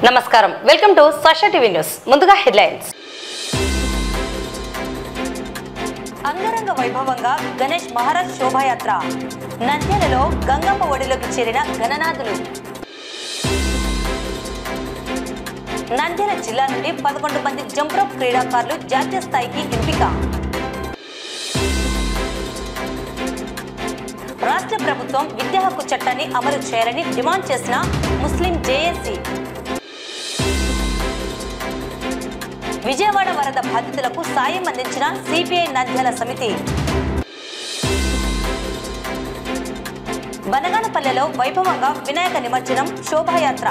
నమస్కారం welcome to Sakshi TV news ముందుగా headlines అంగరంగ వైభవంగా గణేష్ మహారాజ్ శోభాయాత్ర నంద్యాలలో గంగమ్మ ఒడిలోకి చేరిన గణనాథులు నంద్యాల జిల్లా నుండి 11 మంది జంప్ రోప్ క్రీడాకారులు జాతీయ స్థాయికి ఎంపిక రాష్ట్ర ప్రభుత్వం విద్యా హక్కు చట్టాన్ని అమలు చేయాలని డిమాండ్ చేసిన ముస్లిం జేఏసీ విజయవాడ వరద బాధితులకు సాయం అందించిన సిపిఐ నంద్యాల సమితి బనగానపల్లెలో వైభవంగా వినాయక నిమజ్జనం శోభాయాత్ర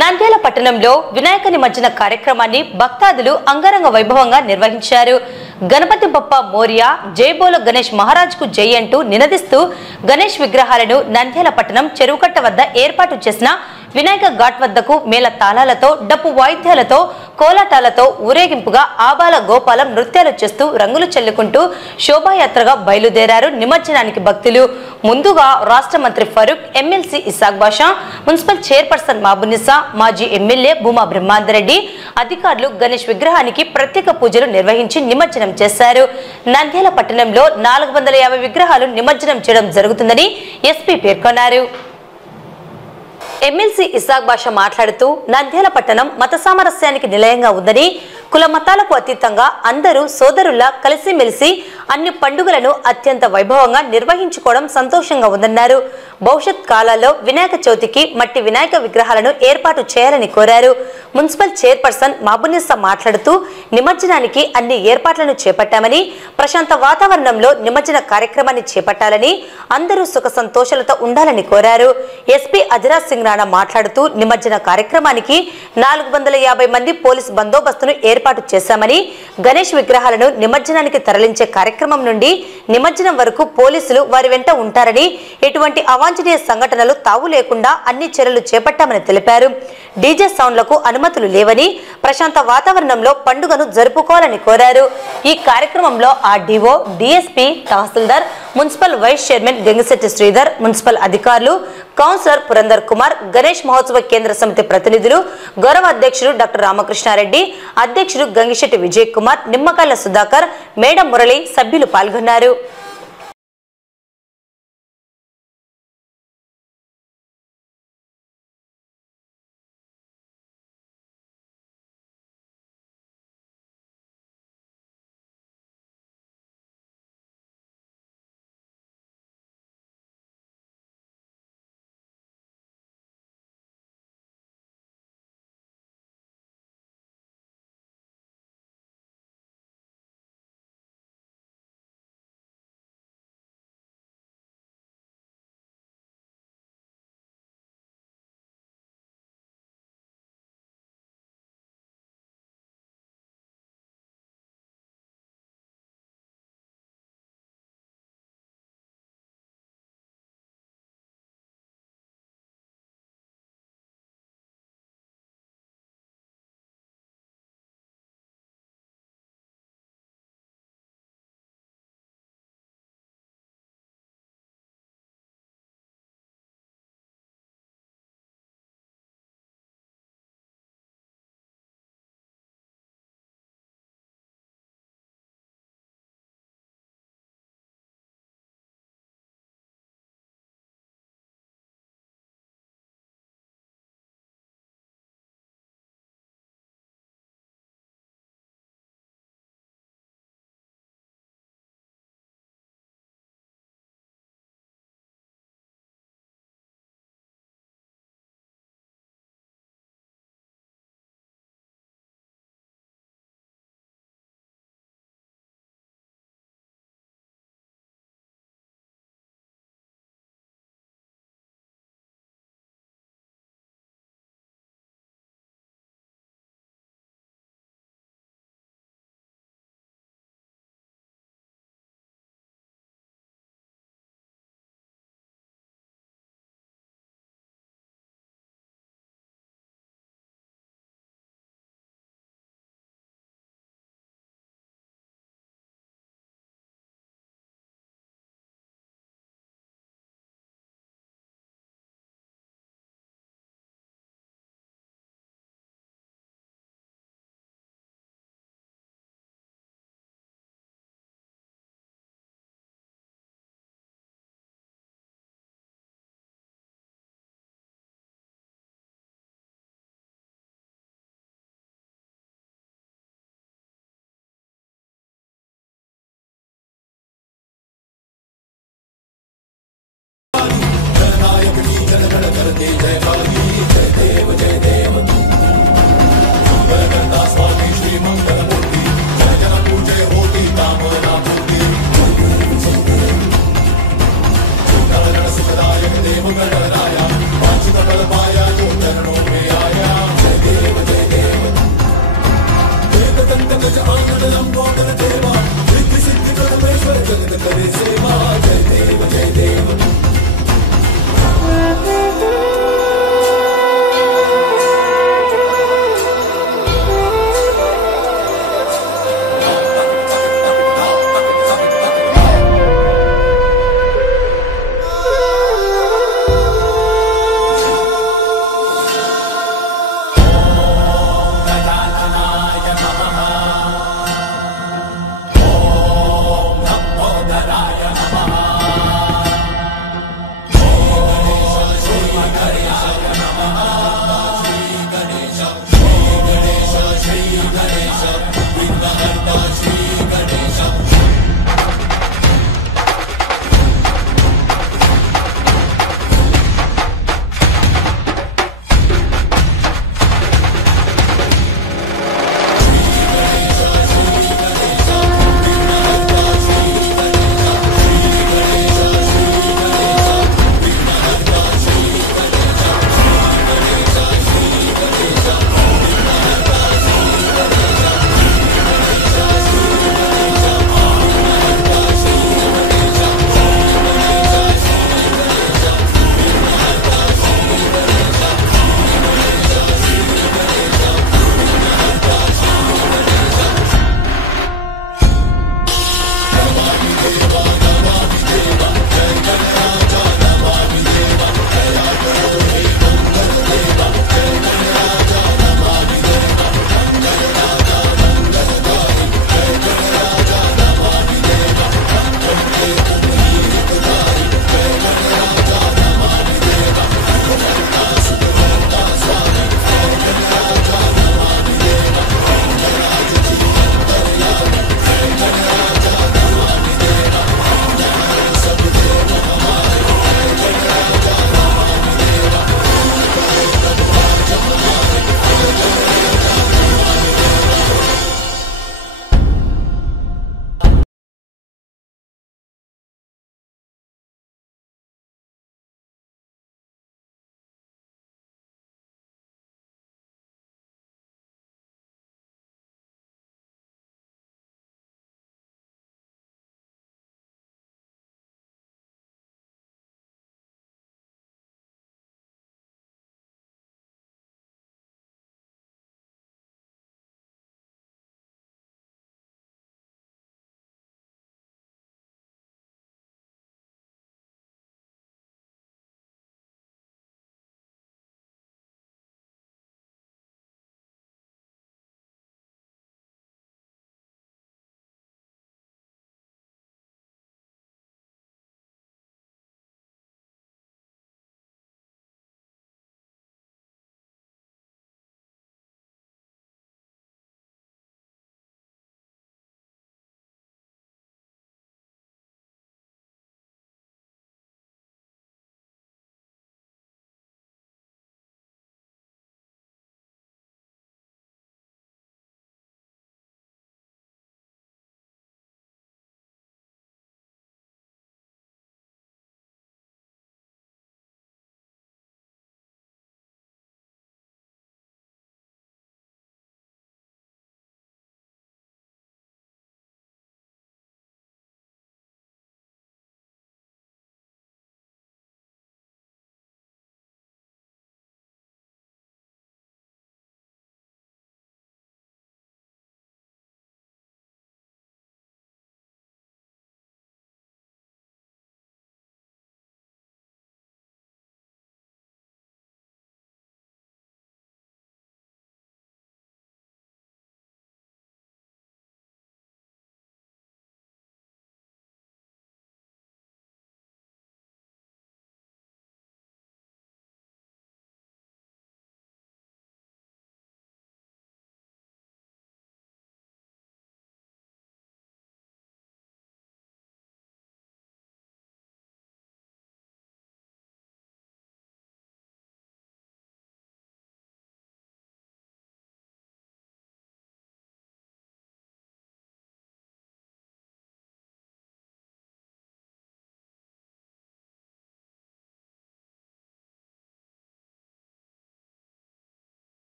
నంద్యాల పట్టణంలో వినాయక నిమజ్జన కార్యక్రమాన్ని భక్తాదులు అంగరంగ వైభవంగా నిర్వహించారు. గణపతి బప్ప మోరియా, జైబోలో గణేష్ మహారాజ్ కు జై అంటూ నినదిస్తూ గణేష్ విగ్రహాలను నంద్యాల పట్టణం చెరువుకట్ట వద్ద ఏర్పాటు చేసిన వినాయక ఘాట్ వద్దకు మేళ తాళాలతో, డప్పు వాయిద్యాలతో, కోలాటాలతో ఊరేగింపుగా ఆబాల గోపాలం నృత్యాలు చేస్తూ రంగులు చల్లుకుంటూ శోభాయాత్రగా బయలుదేరారు నిమజ్జనానికి భక్తులు. ముందుగా రాష్ట్ర మంత్రి ఫరూక్, ఎమ్మెల్సీ ఇసాక్ బాషా, మున్సిపల్ చైర్పర్సన్ మాబునిసా, మాజీ ఎమ్మెల్యే భూమా బ్రహ్మాందరెడ్డి అధికారులు గణేష్ విగ్రహానికి ప్రత్యేక పూజలు నిర్వహించి నిమజ్జనం చేశారు. నంద్యాల పట్టణంలో 450 విగ్రహాలు నిమజ్జనం చేయడం జరుగుతుందని ఎస్పీ పేర్కొన్నారు. ఎమ్మెల్సీ ఇసాక్ బాషా మాట్లాడుతూ నంద్యాల పట్టణం మత సామరస్యానికి నిలయంగా ఉందని, కుల మతాలకు అతీతంగా అందరూ సోదరుల్లా కలిసిమెలిసి అన్ని పండుగలను అత్యంత వైభవంగా నిర్వహించుకోవడం సంతోషంగా ఉందన్నారు. భవిష్యత్ కాలాల్లో వినాయక చవితికి మట్టి వినాయక విగ్రహాలను ఏర్పాటు చేయాలని కోరారు. మున్సిపల్ చైర్పర్సన్ మాబునిసా మాట్లాడుతూ నిమజ్జనానికి అన్ని ఏర్పాట్లను చేపట్టామని, ప్రశాంత వాతావరణంలో నిమజ్జన కార్యక్రమాన్ని చేపట్టాలని, అందరూ సుఖ సంతోషాలతో ఉండాలని కోరారు. ఎస్పీ అజరాజ్ సింగ్ రాణా మాట్లాడుతూ నిమజ్జన కార్యక్రమానికి 450 మంది పోలీస్ బందోబస్తును ఏర్పాటు చేశామని, గణేష్ విగ్రహాలను నిమజ్జనానికి తరలించే కార్యక్రమం నుండి నిమజ్జనం వరకు పోలీసులు వారి వెంట ఉంటారని, ఎటువంటి అవాంఛనీయ సంఘటనలు తావు లేకుండా అన్ని చర్యలు చేపట్టామని తెలిపారు. డీజే సౌండ్లకు అనుమతులు లేవని, ప్రశాంత వాతావరణంలో పండుగను జరుపుకోవాలని కోరారు. ఈ కార్యక్రమంలో RDO, DSP, tahsildar, municipal vice chairman Gangishetti Sridhar, municipal అధికారులు, కౌన్సిలర్ పురందర్ కుమార్, గణేష్ మహోత్సవ కేంద్ర సమితి ప్రతినిధులు, గౌరవ అధ్యక్షుడు డాక్టర్ రామకృష్ణారెడ్డి, అధ్యక్షుడు గంగిశెట్టి విజయ్ కుమార్, నిమ్మకాయల సుధాకర్, మేడం మురళి సభ్యులు పాల్గొన్నారు.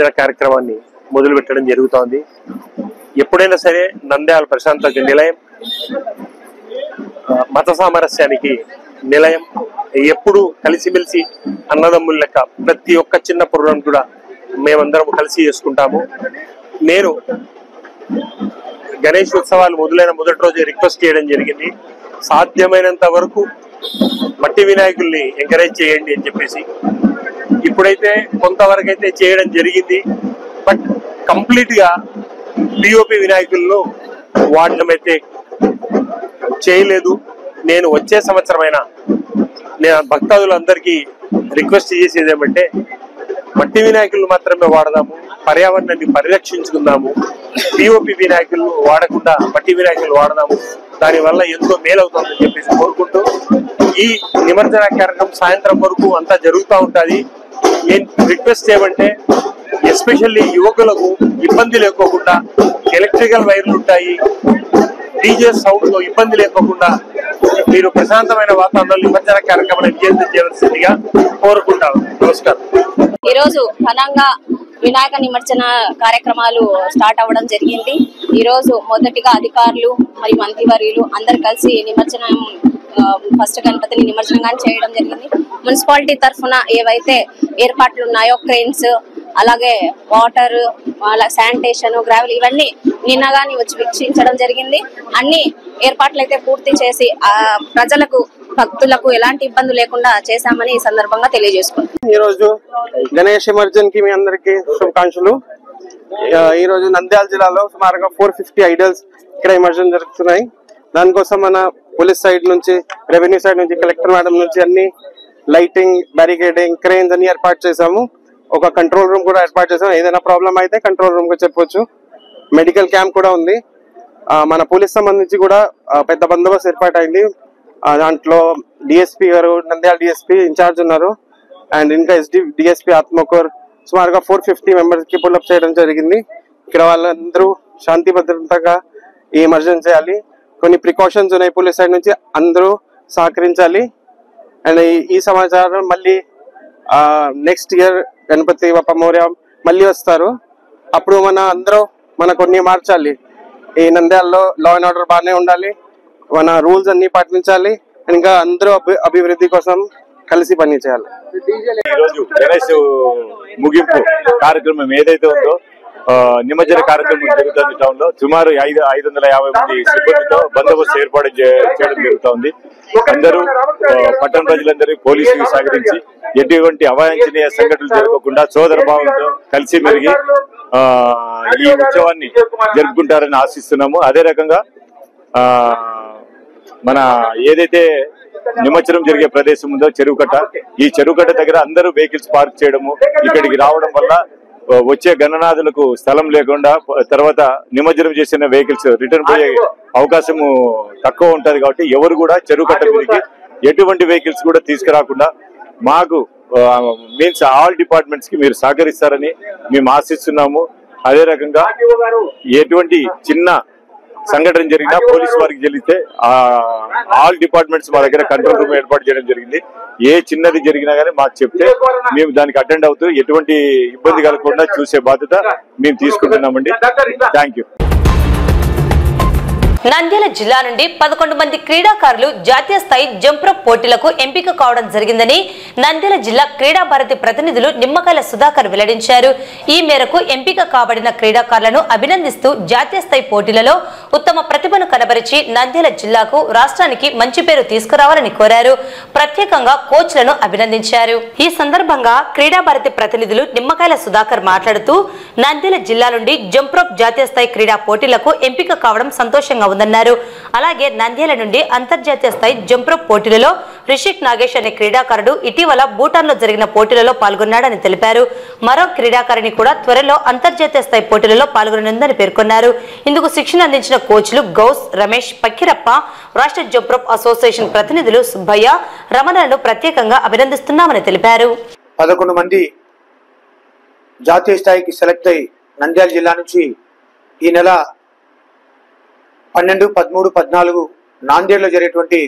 కార్యక్రమాన్ని మొదలు పెట్టడం జరుగుతోంది. ఎప్పుడైనా సరే నంద్యాల ప్రశాంతత నిలయం, మత సామరస్యానికి నిలయం, ఎప్పుడు కలిసిమెలిసి అన్నదమ్ముల లెక్క ప్రతి ఒక్క చిన్న ప్రోగ్రాం కూడా మేమందరం కలిసి చేసుకుంటాము. నేను గణేష్ ఉత్సవాలు మొదలైన మొదటి రోజు రిక్వెస్ట్ చేయడం జరిగింది, సాధ్యమైనంత వరకు మట్టి వినాయకుల్ని ఎంకరేజ్ చేయండి అని చెప్పేసి. ఇప్పుడైతే కొంతవరకు అయితే చేయడం జరిగింది, బట్ కంప్లీట్ గా పిఓపి వినాయకులను వాడడం అయితే చేయలేదు. నేను వచ్చే సంవత్సరమైనా నేను భక్తాదులందరికీ రిక్వెస్ట్ చేసేది ఏమంటే మట్టి వినాయకులు మాత్రమే వాడదాము, పర్యావరణాన్ని పరిరక్షించుకుందాము, పిఓపి వినాయకులు వాడకుండా మట్టి వినాయకులు వాడదాము, దానివల్ల ఎంతో మేలవుతుందని చెప్పేసి కోరుకుంటూ ఈ నిమజ్జన కార్యక్రమం సాయంత్రం వరకు అంతా జరుగుతూ ఉంటుంది. నేను రిక్వెస్ట్ చేయమంటే ఎస్పెషల్లీ యువకులకు ఇబ్బంది లేకోకుండా ఎలక్ట్రికల్ వైర్లు ఉంటాయి, డీజే సౌండ్ లో ఇబ్బంది లేకోకుండా మీరు ప్రశాంతమైన వాతావరణంలో నిమజ్జన కార్యక్రమాన్ని విజయవంతం చేయవలసిందిగా కోరుకుంటాను. నమస్కారం. ఈరోజు ఘనంగా వినాయక నిమజ్జన కార్యక్రమాలు స్టార్ట్ అవ్వడం జరిగింది. ఈరోజు మొదటిగా అధికారులు మరియు మంత్రివర్యులు అందరు కలిసి నిమజ్జనం ఫస్ట్ గణపతిని నిమజ్జనంగా చేయడం జరిగింది. మున్సిపాలిటీ తరఫున ఏవైతే ఏర్పాట్లు ఉన్నాయో క్రెయిన్స్, అలాగే వాటర్, శానిటేషన్, గ్రావెల్ ఇవన్నీ నిన్నగాని వచ్చి వీక్షించడం జరిగింది. అన్ని ఏర్పాట్లు అయితే పూర్తి చేసి ప్రజలకు భక్తులకు ఎలాంటి ఇబ్బంది లేకుండా చేశామని ఈ సందర్భంగా తెలియజేసుకుంటున్నాం. ఈ రోజు గణేష్ నిమజ్జన్ కి మీ అందరికి శుభాకాంక్షలు. ఈ రోజు నంద్యాల జిల్లాలో సుమారుగా 450 ఐడల్స్ ఇక్కడ నిమజ్జనం జరుగుతున్నాయి. దానికోసం మన పోలీస్ సైడ్ నుంచి, రెవెన్యూ సైడ్ నుంచి, కలెక్టర్ మేడం నుంచి అన్ని లైటింగ్, బ్యారికేడింగ్, క్రెయిన్స్ అన్ని ఏర్పాటు చేశాము. ఒక కంట్రోల్ రూమ్ కూడా ఏర్పాటు చేసాము. ఏదైనా ప్రాబ్లం అయితే కంట్రోల్ రూమ్ కు చెప్పొచ్చు. మెడికల్ క్యాంప్ కూడా ఉంది. మన పోలీస్ సంబంధించి కూడా పెద్ద బందోబస్తు ఏర్పాటైంది. దాంట్లో డిఎస్పీ గారు, నంద్యాల డిఎస్పీ ఇన్ఛార్జ్ ఉన్నారు, అండ్ ఇంకా డిఎస్పీ ఆత్మకూర్ సుమారుగా 450 మెంబర్స్ కి పుల్అప్ చేయడం జరిగింది. ఇక్కడ వాళ్ళందరూ శాంతి భద్రతగా ఈ ఎమర్జెన్సీ చేయాలి. కొన్ని ప్రికాషన్స్ ఉన్నాయి పోలీస్ సైడ్ నుంచి, అందరూ సహకరించాలి. అండ్ ఈ సమాచారం మళ్ళీ నెక్స్ట్ ఇయర్ గణపతి బప్ప మౌర్య మళ్ళీ వస్తారు, అప్పుడు మన కొన్ని మార్చాలి. ఈ నంద్యాలలో లా అండ్ ఆర్డర్ బాగానే ఉండాలి, మన రూల్స్ అన్ని పాటించాలి, ఇంకా అందరూ అభివృద్ధి కోసం కలిసి పని చేయాలి. ఈరోజు గణేష్ ముగింపు కార్యక్రమం ఏదైతే ఉందో, నిమజ్జన కార్యక్రమం జరుగుతుంది టౌన్ లో. సుమారు 550 మంది సిబ్బందితో బందోబస్తు ఏర్పాటు చేయడం జరుగుతోంది. అందరూ పట్టణ ప్రజలందరూ పోలీసులు సహకరించి ఎటువంటి అవాంఛనీయ సంఘటనలు జరగకుండా సోదర భావంతో కలిసి మెలిగి ఈ ఉత్సవాన్ని జరుపుకుంటారని ఆశిస్తున్నాము. అదే రకంగా మన ఏదైతే నిమజ్జనం జరిగే ప్రదేశం ఉందో చెరువుకట్ట, ఈ చెరువుకట్ట దగ్గర అందరూ వెహికల్స్ పార్క్ చేయడము, ఇక్కడికి రావడం వల్ల వచ్చే గణనాథులకు స్థలం లేకుండా తర్వాత నిమజ్జనం చేసిన వెహికల్స్ రిటర్న్ పోయే అవకాశము తక్కువ ఉంటది. కాబట్టి ఎవరు కూడా చెరువుకట్ట మీదకి ఎటువంటి వెహికల్స్ కూడా తీసుకురాకుండా మాకు మీన్స్ ఆల్ డిపార్ట్మెంట్స్ కి మీరు సహకరిస్తారని మేము ఆశిస్తున్నాము. అదే రకంగా ఎటువంటి చిన్న సంఘటన జరిగినా పోలీసు వారికి జరిగితే ఆల్ డిపార్ట్మెంట్స్ మా దగ్గర కంట్రోల్ రూమ్ ఏర్పాటు చేయడం జరిగింది. ఏ చిన్నది జరిగినా గానీ మాకు చెప్తే మేము దానికి అటెండ్ అవుతూ ఎటువంటి ఇబ్బంది కలగకుండా చూసే బాధ్యత మేము తీసుకుంటున్నామండి. Thank you. నంద్యాల జిల్లా నుండి 11 మంది క్రీడాకారులు జాతీయ స్థాయి జంప్రోప్ పోటీలకు ఎంపిక కావడం జరిగిందని నంద్యాల జిల్లా క్రీడా భారతి ప్రతినిధులు నిమ్మకాయల సుధాకర్ వెల్లడించారు. ఈ మేరకు ఎంపిక కాబడిన క్రీడాకారులను అభినందిస్తూ జాతీయ స్థాయి పోటీలలో ఉత్తమ ప్రతిభను కనబరిచి నంద్యాల జిల్లాకు, రాష్ట్రానికి మంచి పేరు తీసుకురావాలని కోరారు. ప్రత్యేకంగా కోచ్లను అభినందించారు. ఈ సందర్భంగా క్రీడా భారతి ప్రతినిధులు నిమ్మకాయల సుధాకర్ మాట్లాడుతూ నంద్యాల జిల్లా నుండి జంప్రోప్ జాతీయ స్థాయి క్రీడా పోటీలకు ఎంపిక కావడం సంతోషంగా ఉందన్నారు. అలాగే నంద్యాల నుండి అంతర్జాతీయ స్థాయి జంప్రోప్ పోటీలలో రిషిక్ నాగేష్ అనే క్రీడాకారుడు ఇటీవల భూటాన్ లో జరిగిన పోటీలలో పాల్గొన్నాడని తెలిపారు. మరో క్రీడాకారిణి కూడా త్వరలో అంతర్జాతీయ స్థాయి పోటీలలో పాల్గొననుందని పేర్కొన్నారు. ఇందుకు శిక్షణ అందించిన కోచ్లు గౌస్, రమేష్, పక్కిరప్ప, రాష్ట్ర జంప్రోప్ అసోసియేషన్ ప్రతినిధులు సుబ్బయ్య, రమణను ప్రత్యేకంగా అభినందిస్తున్నామని తెలిపారు. 11 మంది జాతీయ స్థాయికి సెలెక్ట్ అయి నంద్యాల జిల్లా నుంచి ఈ నెల 12, 13, 14 నాందేడ్లో జరిగేటువంటి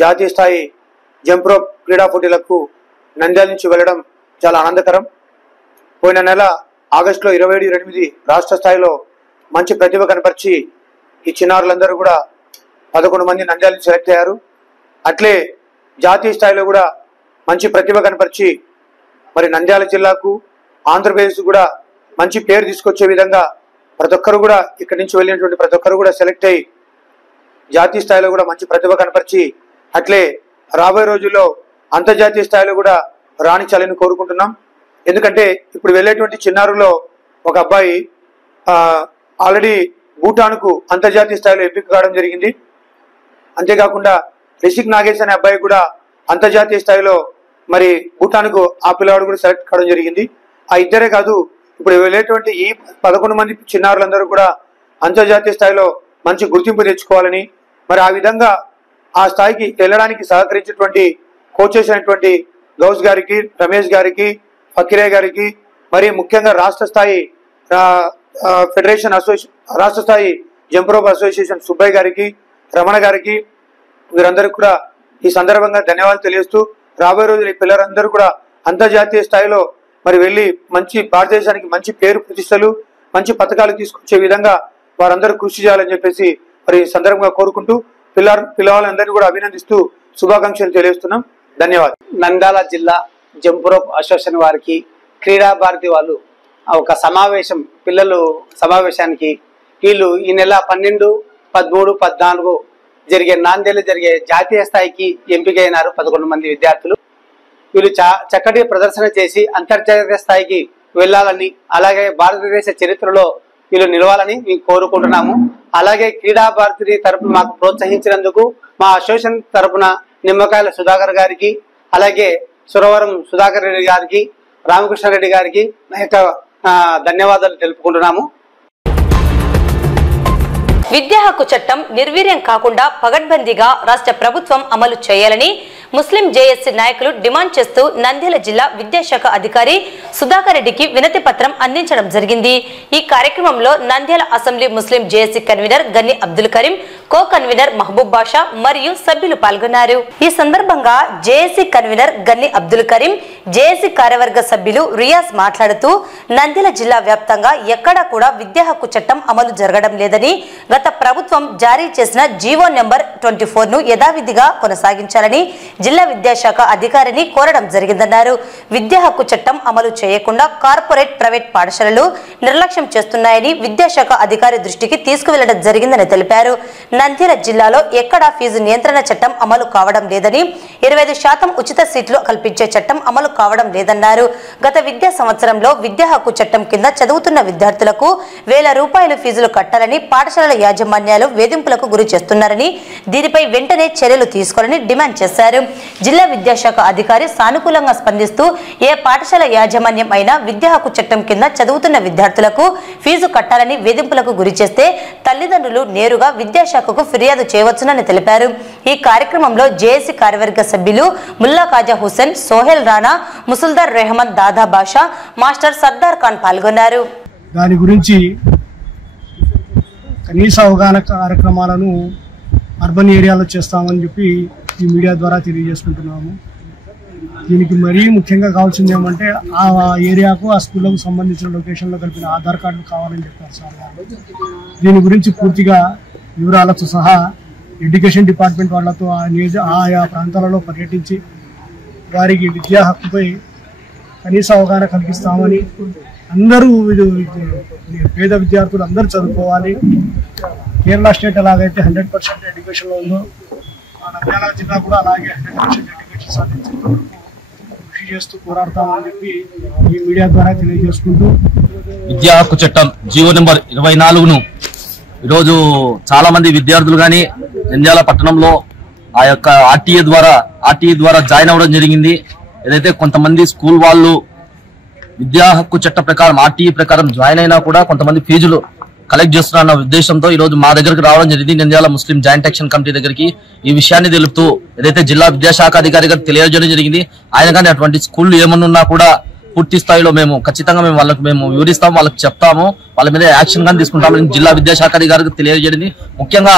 జాతీయ స్థాయి జంప్రోప్ క్రీడా పోటీలకు నంద్యాల నుంచి వెళ్ళడం చాలా ఆనందకరం. పోయిన నెల ఆగస్టులో 27-28 రాష్ట్ర స్థాయిలో మంచి ప్రతిభ కనపరిచి ఈ చిన్నారులందరూ కూడా 11 మంది నంద్యాల సెలెక్ట్ అయ్యారు. అట్లే జాతీయ స్థాయిలో కూడా మంచి ప్రతిభ కనపరిచి మరి నంద్యాల జిల్లాకు ఆంధ్రప్రదేశ్ కూడా మంచి పేరు తీసుకొచ్చే విధంగా ప్రతి ఒక్కరు కూడా ఇక్కడి నుంచి వెళ్ళినటువంటి ప్రతి ఒక్కరు కూడా సెలెక్ట్ అయ్యి జాతీయ స్థాయిలో కూడా మంచి ప్రతిభ కనపరిచి అట్లే రాబోయే రోజుల్లో అంతర్జాతీయ స్థాయిలో కూడా రాణించాలని కోరుకుంటున్నాం. ఎందుకంటే ఇప్పుడు వెళ్ళేటువంటి చిన్నారులో ఒక అబ్బాయి ఆల్రెడీ భూటాన్కు అంతర్జాతీయ స్థాయిలో ఎంపిక కావడం జరిగింది. అంతేకాకుండా రిషిక్ నాగేష్ అనే అబ్బాయి కూడా అంతర్జాతీయ స్థాయిలో మరి భూటాన్కు ఆ పిల్లవాడు కూడా సెలెక్ట్ కావడం జరిగింది. ఆ ఇద్దరే కాదు, ఇప్పుడు వెళ్ళేటువంటి ఈ 11 మంది చిన్నారులందరూ కూడా అంతర్జాతీయ స్థాయిలో మంచి గుర్తింపు తెచ్చుకోవాలని మరి ఆ విధంగా ఆ స్థాయికి వెళ్ళడానికి సహకరించేటువంటి కోచెస్ అయినటువంటి గౌస్ గారికి, రమేష్ గారికి, ఫకీరే గారికి, మరి ముఖ్యంగా రాష్ట్ర స్థాయి రాష్ట్ర స్థాయి జంప్ రోప్ అసోసియేషన్ సుబ్బయ్య గారికి, రమణ గారికి, వీరందరికీ కూడా ఈ సందర్భంగా ధన్యవాదాలు తెలియజేస్తూ రాబోయే రోజులు ఈ పిల్లలందరూ కూడా అంతర్జాతీయ స్థాయిలో మరి వెళ్ళి మంచి భారతదేశానికి మంచి పేరు ప్రతిష్టలు మంచి పథకాలు తీసుకొచ్చే విధంగా వారందరూ కృషి చేయాలని చెప్పేసి మరి సందర్భంగా కోరుకుంటూ పిల్లలందరినీ కూడా అభినందిస్తూ శుభాకాంక్షలు తెలియజేస్తున్నాం. ధన్యవాదాలు. నంద్యాల జిల్లా జంప్ రోప్ అసోసియేషన్ వారికి, క్రీడా భారతి వాళ్ళు ఒక సమావేశం పిల్లలు సమావేశానికి వీళ్ళు ఈ నెల 12, 13, 14 జరిగే నాందేడ్లో జరిగే జాతీయ స్థాయికి ఎంపికైనారు 11 మంది విద్యార్థులు. వీళ్ళు చక్కటి ప్రదర్శన చేసి అంతర్జాతీయ స్థాయికి వెళ్ళాలని, అలాగే భారతదేశ చరిత్రలో వీళ్ళు నిలవాలని మేము కోరుకుంటున్నాము. అలాగే క్రీడా భారతి తరపున మాకు ప్రోత్సహించినందుకు మా అసోసియేషన్ తరపున నిమ్మకాయల సుధాకర్ గారికి, అలాగే సురవరం సుధాకర్ రెడ్డి గారికి, రామకృష్ణారెడ్డి గారికి నా యొక్క ధన్యవాదాలు తెలుపుకుంటున్నాము. విద్యా హక్కు చట్టం నిర్వీర్యం కాకుండా పగడ్బందీగా రాష్ట్ర ప్రభుత్వం అమలు చేయాలని ముస్లిం జేఏసీ నాయకులు డిమాండ్ చేస్తూ నంద్యాల జిల్లా విద్యాశాఖ అధికారి సుధాకర్ రెడ్డికి వినతి పత్రం అందించడం జరిగింది. ఈ కార్యక్రమంలో నంద్యాల అసెంబ్లీ ముస్లిం జేఏసీ కన్వీనర్ గన్ని అబ్దుల్ కరీం, కో కన్వీనర్ మహబూబ్ బాషా మరియు సభ్యులు పాల్గొన్నారు. ఈ సందర్భంగా జేఏసీ కన్వీనర్ గన్ని అబ్దుల్ కరీం, జేఏసీ కార్యవర్గ సభ్యులు రియాజ్ మాట్లాడుతూ నంద్యాల జిల్లా వ్యాప్తంగా ఎక్కడా కూడా విద్యా హక్కు చట్టం అమలు జరగడం లేదని, గత ప్రభుత్వం జారీ చేసిన జీవో నెంబర్ 24 ను యథావిధిగా కొనసాగించాలని జిల్లా విద్యాశాఖ అధికారిని కోరడం జరిగిందన్నారు. విద్యా హక్కు చట్టం అమలు చేయకుండా కార్పొరేట్, ప్రైవేట్ పాఠశాలలు నిర్లక్ష్యం చేస్తున్నాయని విద్యాశాఖ అధికారి దృష్టికి తీసుకువెళ్లడం జరిగిందని తెలిపారు. నంద్యాల జిల్లాలో ఎక్కడా ఫీజు నియంత్రణ చట్టం అమలు కావడం లేదని, 25% ఉచిత సీట్లు కల్పించే చట్టం అమలు కావడం లేదన్నారు. గత విద్యా సంవత్సరంలో విద్యా హక్కు చట్టం కింద చదువుతున్న విద్యార్థులకు 1000 రూపాయలు ఫీజులు కట్టాలని పాఠశాలల యాజమాన్యాలు వేధింపులకు గురి చేస్తున్నారని, దీనిపై వెంటనే చర్యలు తీసుకోవాలని డిమాండ్ చేశారు. జిల్లా విద్యాశాఖ అధికారి సానుకూలంగా స్పందిస్తూ ఏ పాఠశాల యాజమాన్యం అయినా విద్యా హక్కు చట్టం కింద చదువుతున్న విద్యార్థులకు ఫీజు కట్టాలని వేధింపులకు గురి చేస్తే తల్లిదండ్రులు నేరుగా విద్యాశాఖకు ఫిర్యాదు చేయవచ్చునని తెలిపారు. ఈ కార్యక్రమంలో జేఏసీ కార్యవర్గ సభ్యులు ముల్లా ఖాజా హుసేన్, సోహెల్ రాణా, ముసుల్దార్ రెహమాన్, దాదా బాషా, మాస్టర్ సర్దార్ ఖాన్ పాల్గొన్నారు. దాని గురించి కనీస అవగాహన కార్యక్రమాలను అర్బన్ ఏరియాలో చేస్తామని చెప్పి ఈ మీడియా ద్వారా తెలియజేసుకుంటున్నాము. దీనికి మరీ ముఖ్యంగా కావాల్సింది ఏమంటే ఆ ఏరియాకు, ఆ స్కూళ్ళకు సంబంధించిన లొకేషన్లో కలిపిన ఆధార్ కార్డులు కావాలని చెప్పారు సార్ గారు. దీని గురించి పూర్తిగా వివరాలతో సహా ఎడ్యుకేషన్ డిపార్ట్మెంట్ వాళ్ళతో ఆయా ప్రాంతాలలో పర్యటించి వారికి విద్యా హక్కుపై కనీస అవగాహన కల్పిస్తామని, అందరూ పేద విద్యార్థులు అందరూ చదువుకోవాలి, కేరళ స్టేట్ ఎలాగైతే 100% ఎడ్యుకేషన్లో ఉందో నంద్యాల జిల్లా కూడా అలాగే 100% ఎడ్యుకేషన్ సాధించేందుకు కృషి చేస్తూ పోరాడతామని చెప్పి ఈ మీడియా ద్వారా తెలియజేసుకుంటూ, విద్యా హక్కు చట్టం జీవో నెంబర్ 24ను ఈరోజు చాలా మంది విద్యార్థులు కానీ నంద్యాల పట్టణంలో ఆ యొక్క ఆర్టీఏ ద్వారా జాయిన్ అవ్వడం జరిగింది. ఏదైతే కొంతమంది స్కూల్ వాళ్ళు విద్యా హక్కు చట్ట ప్రకారం, ఆర్టీఏ ప్రకారం జాయిన్ అయినా కూడా కొంతమంది ఫీజులు కలెక్ట్ చేస్తున్న ఉద్దేశంతో ఈ రోజు మా దగ్గరకు రావడం జరిగింది. నంద్యాల ముస్లిం జాయింట్ యాక్షన్ కమిటీ దగ్గరికి ఈ విషయాన్ని తెలుపుతూ ఏదైతే జిల్లా విద్యాశాఖ అధికారి గారికి తెలియజేయడం జరిగింది. ఆయన కానీ అటువంటి స్కూళ్లు ఏమన్నా కూడా పూర్తి స్థాయిలో ఖచ్చితంగా వాళ్ళకి వివరిస్తాము, వాళ్ళకి చెప్తాము, వాళ్ళ మీద యాక్షన్ గానీ తీసుకుంటామని జిల్లా విద్యాశాఖ అధికారికి తెలియజేయడం. ముఖ్యంగా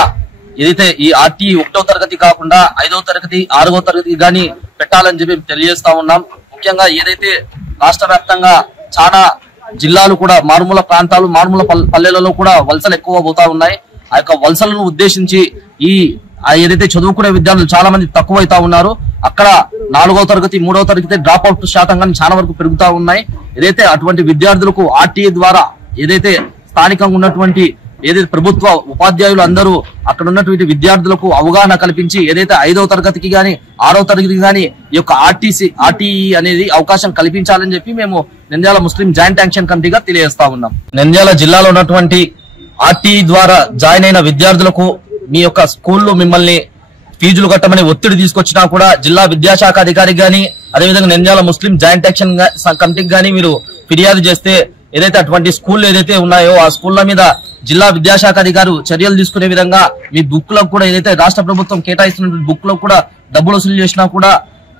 ఏదైతే ఈ ఆర్టీ 1వ తరగతి కాకుండా 5వ తరగతి, 6వ తరగతి గానీ పెట్టాలని చెప్పి తెలియజేస్తా ఉన్నాం. ముఖ్యంగా ఏదైతే రాష్ట్ర వ్యాప్తంగా చాలా జిల్లాలు కూడా మారుమూల ప్రాంతాలు మారుమూల పల్లెలలో కూడా వలసలు ఎక్కువ పోతా ఉన్నాయి. ఆ యొక్క వలసలను ఉద్దేశించి ఏదైతే చదువుకునే విద్యార్థులు చాలా మంది తక్కువైతా ఉన్నారు. అక్కడ 4వ తరగతి 3వ తరగతి డ్రాప్ అవుట్ శాతం కానీ చాలా వరకు పెరుగుతా ఉన్నాయి. ఏదైతే అటువంటి విద్యార్థులకు ఆర్టీఏ ద్వారా ఏదైతే స్థానికంగా ఉన్నటువంటి ఏదైతే ప్రభుత్వ ఉపాధ్యాయులు అందరూ అక్కడ ఉన్నటువంటి విద్యార్థులకు అవగాహన కల్పించి ఏదైతే 5వ తరగతికి గాని 6వ తరగతికి గాని ఈ యొక్క ఆర్టీఈ అనేది అవకాశం కల్పించాలని చెప్పి మేము నంద్యాల ముస్లిం జాయింట్ యాక్షన్ కమిటీగా తెలియజేస్తా ఉన్నాం. నంద్యాల జిల్లాలో ఉన్నటువంటి ఆర్టీఈ ద్వారా జాయిన్ అయిన విద్యార్థులకు మీ యొక్క స్కూల్లో మిమ్మల్ని ఫీజులు కట్టమని ఒత్తిడి తీసుకొచ్చినా కూడా జిల్లా విద్యాశాఖ అధికారికి గాని అదేవిధంగా నంద్యాల ముస్లిం జాయింట్ యాక్షన్ కమిటీకి గాని మీరు ఫిర్యాదు చేస్తే ఏదైతే అటువంటి స్కూళ్ళు ఏదైతే ఉన్నాయో ఆ స్కూళ్ల మీద జిల్లా విద్యాశాఖ అధికారు చర్యలు తీసుకునే విధంగా మీ బుక్లకు కూడా ఏదైతే రాష్ట్ర ప్రభుత్వం కేటాయిస్తున్న బుక్లకు కూడా డబ్బులు వసూలు చేసినా కూడా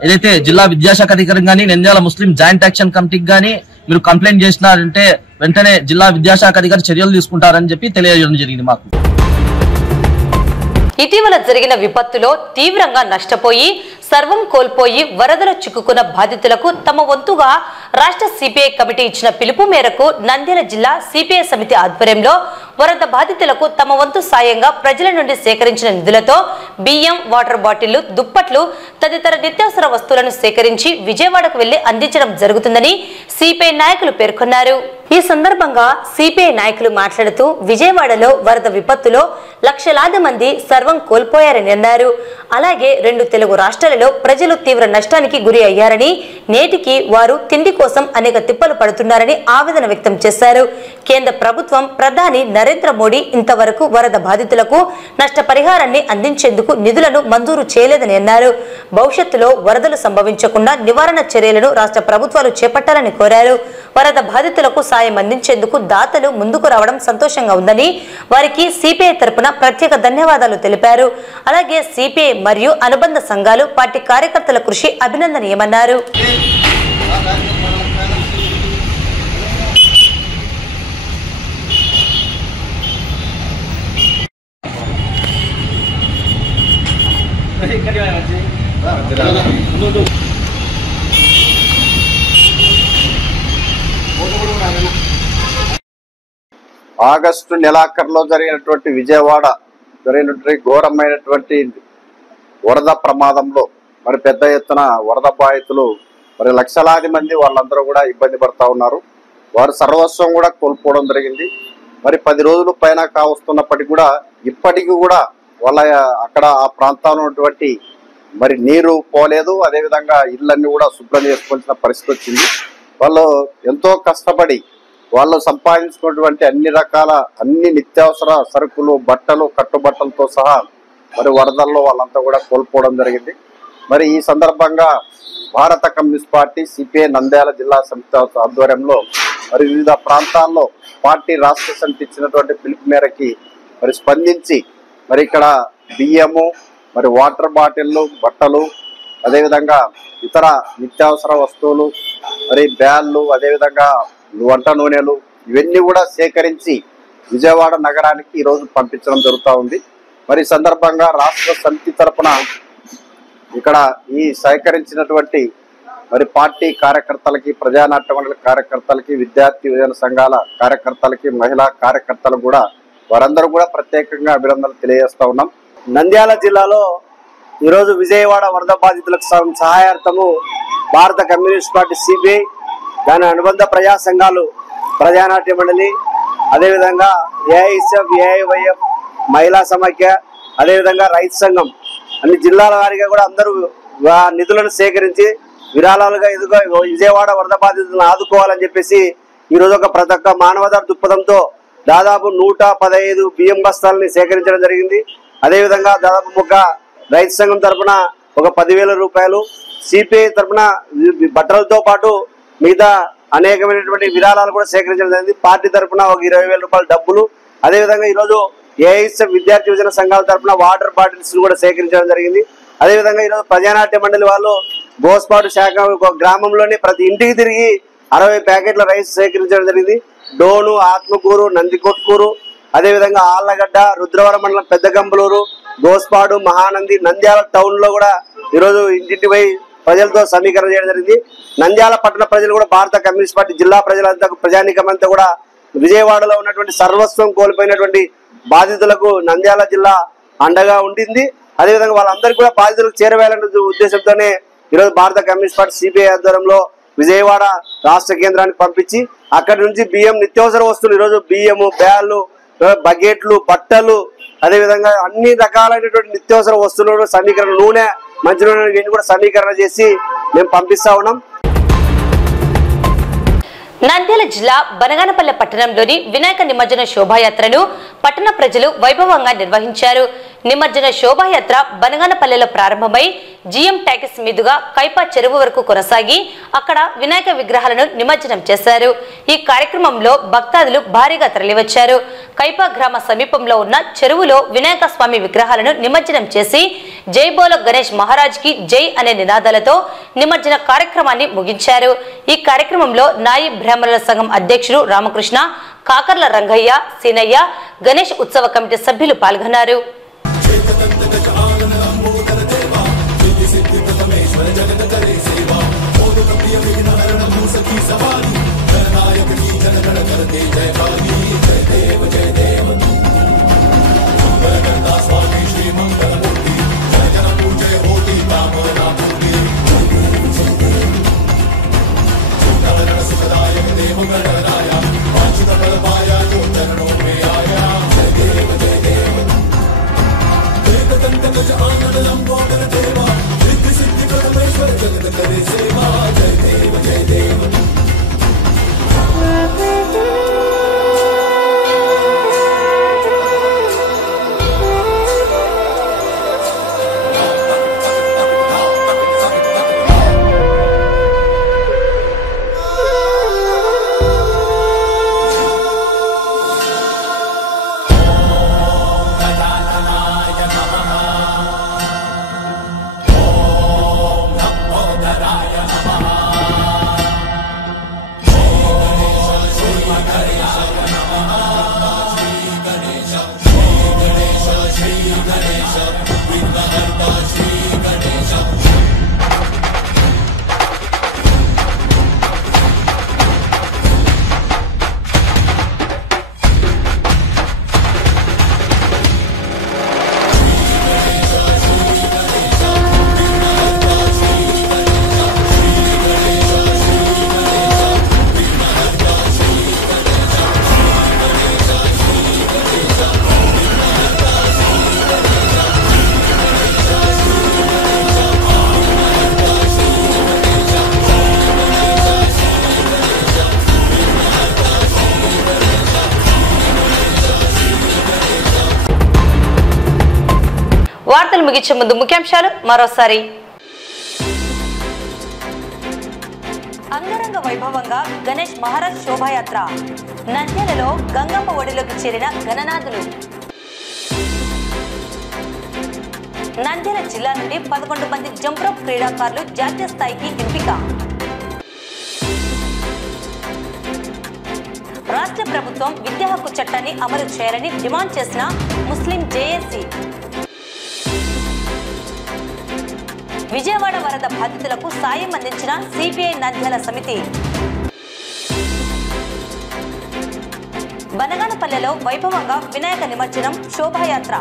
ఏదైతే జిల్లా విద్యాశాఖ అధికారికి గానీ నంద్యాల ముస్లిం జాయింట్ యాక్షన్ కమిటీకి గానీ మీరు కంప్లైంట్ చేసినారంటే వెంటనే జిల్లా విద్యాశాఖ అధికారి చర్యలు తీసుకుంటారని చెప్పి తెలియజేయడం జరిగింది మాకు. ఇటీవల జరిగిన విపత్తులో తీవ్రంగా నష్టపోయి సర్వం కోల్పోయి వరదలో చిక్కుకున్న బాధితులకు తమ వంతుగా రాష్ట్ర సిపిఐ కమిటీ ఇచ్చిన పిలుపు మేరకు నంద్యాల జిల్లా సిపిఐ సమితి ఆధ్వర్యంలో వరద బాధితులకు తమ వంతు సాయంగా ప్రజల నుండి సేకరించిన నిధులతో బియ్యం, వాటర్ బాటిళ్లు, దుప్పట్లు తదితర నిత్యావసర వస్తువులను సేకరించి విజయవాడకు వెళ్లి అందించడం జరుగుతుందని సిపిఐ నాయకులు పేర్కొన్నారు. ఈ సందర్భంగా సిపిఐ నాయకులు మాట్లాడుతూ విజయవాడలో వరద విపత్తులో లక్షలాది మంది సర్వం కోల్పోయారని అన్నారు. అలాగే 2 తెలుగు రాష్ట్రాలలో ప్రజలు తీవ్ర నష్టానికి గురి అయ్యారని, నేటికి వారు తిండి కోసం అనేక తిప్పలు పడుతున్నారని ఆవేదన వ్యక్తం చేశారు. కేంద్ర ప్రభుత్వం ప్రధాని నరేంద్ర మోడీ ఇంతవరకు వరద బాధితులకు నష్టపరిహారాన్ని అందించేందుకు నిధులను మంజూరు చేయలేదని అన్నారు. భవిష్యత్తులో వరదలు సంభవించకుండా నివారణ చర్యలను రాష్ట్ర ప్రభుత్వాలు చేపట్టాలని కోరారు. వరద బాధితులకు సాయం అందించేందుకు దాతలు ముందుకు రావడం సంతోషంగా ఉందని, వారికి సిపిఐ తరపున ప్రత్యేక ధన్యవాదాలు తెలిపారు. అలాగే సిపిఐ మరియు అనుబంధ సంఘాలు, పార్టీ కార్యకర్తల కృషి అభినందనీయమన్నారు. ఆగస్టు నెలాఖరులో జరిగినటువంటి విజయవాడ జరిగినటువంటి ఘోరమైనటువంటి వరద ప్రమాదంలో మరి పెద్ద ఎత్తున వరద బాధితులు మరి లక్షలాది మంది వాళ్ళందరూ కూడా ఇబ్బంది పడతా ఉన్నారు. వారు సర్వస్వం కూడా కోల్పోవడం జరిగింది. మరి 10 రోజులు పైన కావస్తున్నప్పటికీ కూడా ఇప్పటికీ కూడా వాళ్ళ అక్కడ ఆ ప్రాంతంలో ఉన్నటువంటి మరి నీరు పోలేదు. అదేవిధంగా ఇళ్ళన్నీ కూడా శుభ్రం చేసుకోవాల్సిన పరిస్థితి వచ్చింది. వాళ్ళు ఎంతో కష్టపడి వాళ్ళు సంపాదించుకున్నటువంటి అన్ని నిత్యావసర సరుకులు, బట్టలు, కట్టుబట్టలతో సహా మరి వరదల్లో వాళ్ళంతా కూడా కోల్పోవడం జరిగింది. మరి ఈ సందర్భంగా భారత కమ్యూనిస్ట్ పార్టీ సిపిఐ నంద్యాల జిల్లా సమితి ఆధ్వర్యంలో మరి వివిధ ప్రాంతాల్లో పార్టీ రాష్ట్ర సమితి ఇచ్చినటువంటి పిలుపు మేరకి మరి స్పందించి మరి ఇక్కడ బియ్యము, మరి వాటర్ బాటిళ్లు, బట్టలు, అదేవిధంగా ఇతర నిత్యావసర వస్తువులు, మరి బ్యాళ్ళు, అదేవిధంగా వంట నూనెలు ఇవన్నీ కూడా సేకరించి విజయవాడ నగరానికి ఈరోజు పంపించడం జరుగుతూ ఉంది. మరి ఈ సందర్భంగా రాష్ట్ర సమితి తరఫున ఇక్కడ ఈ సేకరించినటువంటి మరి పార్టీ కార్యకర్తలకి, ప్రజానాట్య మండలి కార్యకర్తలకి, విద్యార్థి యువజన సంఘాల కార్యకర్తలకి, మహిళా కార్యకర్తలకు కూడా వారందరూ కూడా ప్రత్యేకంగా అభినందనలు తెలియజేస్తా ఉన్నాం. నంద్యాల జిల్లాలో ఈరోజు విజయవాడ వరద బాధితులకు సహాయార్థము భారత కమ్యూనిస్ట్ పార్టీ సిపిఐ, దాని అనుబంధ ప్రజా సంఘాలు, ప్రజానాట్య మండలి, అదేవిధంగా ఏఐఎస్ఎఫ్, ఏఐవైఎఫ్, మహిళా సమాఖ్య, అదేవిధంగా రైతు సంఘం అన్ని జిల్లాల వారిగా కూడా అందరూ నిధులను సేకరించి విరాళాలుగా ఎదుగు విజయవాడ వరద బాధితులను ఆదుకోవాలని చెప్పేసి ఈరోజు ప్రతి ఒక్క మానవతా దృక్పథంతో దాదాపు 115 బియ్యం బస్తాలని సేకరించడం జరిగింది. అదేవిధంగా దాదాపు ఒక రైతు సంఘం తరఫున ఒక 10,000 రూపాయలు, సిపిఐ తరఫున బట్టలతో పాటు మిగతా అనేకమైనటువంటి విరాళాలు కూడా సేకరించడం జరిగింది. పార్టీ తరఫున ఒక 20,000 రూపాయల డబ్బులు, అదేవిధంగా ఈరోజు ఏఐఎస్ఎఫ్ విద్యార్థి యువజన సంఘాల తరఫున వాటర్ బాటిల్స్ కూడా సేకరించడం జరిగింది. అదేవిధంగా ఈరోజు ప్రజానాట్య మండలి వాళ్ళు గోస్పాడు శాఖ గ్రామంలోని ప్రతి ఇంటికి తిరిగి 60 ప్యాకెట్ల రైస్ సేకరించడం జరిగింది. డోను, ఆత్మకూరు, నందికొట్కూరు, అదేవిధంగా ఆళ్లగడ్డ, రుద్రవరం మండలం పెద్దగంబలూరు, గోస్పాడు, మహానంది, నంద్యాల టౌన్ లో కూడా ఈరోజు ఇంటింటి పోయి ప్రజలతో సమీకరణ చేయడం జరిగింది. నంద్యాల పట్టణ ప్రజలు కూడా భారత కమ్యూనిస్ట్ పార్టీ జిల్లా ప్రజలంతా ప్రజానీకమంతా కూడా విజయవాడలో ఉన్నటువంటి సర్వస్వం కోల్పోయినటువంటి బాధితులకు నంద్యాల జిల్లా అండగా ఉండింది. అదేవిధంగా వాళ్ళందరికీ కూడా బాధితులకు చేరవేయాలనే ఉద్దేశంతోనే ఈరోజు భారత కమ్యూనిస్ట్ పార్టీ సిపిఐ ఆధ్వర్యంలో విజయవాడ రాష్ట్ర కేంద్రానికి పంపించి అక్కడి నుంచి బియ్యం నిత్యావసర వస్తువులు ఈరోజు బియ్యము, బ్యాళ్ళు, బకెట్లు, బట్టలు, అదేవిధంగా అన్ని రకాలైనటువంటి నిత్యావసర వస్తువులను సమీకరణ, నూనె, మంచి నూనె ఇవన్నీ కూడా సమీకరణ చేసి మేము పంపిస్తా ఉన్నాం. నంద్యాల జిల్లా బనగానపల్లె పట్టణంలోని వినాయక నిమజ్జన శోభాయాత్రను పట్టణ ప్రజలు వైభవంగా నిర్వహించారు. నిమజ్జన శోభాయాత్ర బనగానపల్లెలో ప్రారంభమై జిఎం టాకీస్ మీదుగా కైపా చెరువు వరకు కొనసాగి అక్కడ వినాయక విగ్రహాలను నిమజ్జనం చేశారు. ఈ కార్యక్రమంలో భక్తాదులు భారీగా తరలివచ్చారు. కైపా గ్రామ సమీపంలో ఉన్న చెరువులో వినాయక స్వామి విగ్రహాలను నిమజ్జనం చేసి జై బోలో గణేష్ మహారాజ్ కి జై అనే నినాదాలతో నిమజ్జన కార్యక్రమాన్ని ముగించారు. ఈ కార్యక్రమంలో నాయి బ్రాహ్మణుల సంఘం అధ్యక్షుడు రామకృష్ణ, కాకర్ల రంగయ్య, సీనయ్య, గణేష్ ఉత్సవ కమిటీ సభ్యులు పాల్గొన్నారు. వార్తలు ముగించే ముందు ముఖ్యాంశాలు మరోసారి. అంగరంగ వైభవంగా గణేష్ మహారాజ్ శోభాయాత్ర. నంద్యాలలో గంగమ్మ ఒడిలోకి చేరిన గణనాథులు. నంద్యాల జిల్లా నుండి 11 మంది జంప్ రోప్ క్రీడాకారులు జాతీయ స్థాయికి ఎంపిక. రాష్ట్ర ప్రభుత్వం విద్యా హక్కు చట్టాన్ని అమలు చేయాలని డిమాండ్ చేసిన ముస్లిం జేఏసీ. విజయవాడ వరద బాధితులకు సాయం అందించిన సిపిఐ నంద్యాల సమితి. బనగానపల్లెలో వైభవంగా వినాయక నిమజ్జనం శోభాయాత్ర.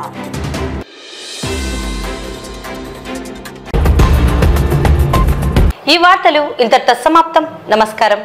ఈ వార్తలు ఇంతటితో సమాప్తం. నమస్కారం.